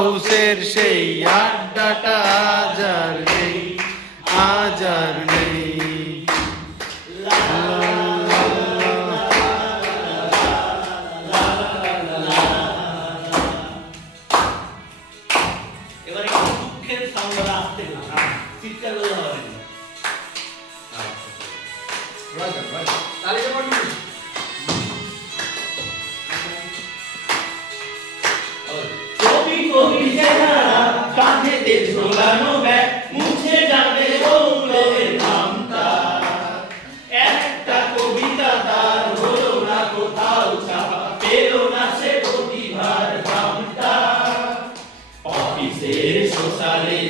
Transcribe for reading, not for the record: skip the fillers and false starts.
হাউসের সেই আড্ডাটা আজ আর নেই। এবারে একটু দুঃখের সাউন্ডটা আসতে হবে, চিৎকার করলে হবে না। কবি কবি চেহারা, কাঁধেতে ঝোলানো ব্যাগ, মুছে যাবে গৌরবের নামটা। একটা কবিতা তার হলো না কোথাও ছাপা, পেল না সে প্রতিভার দামটা। অফিসের সোশ্যালে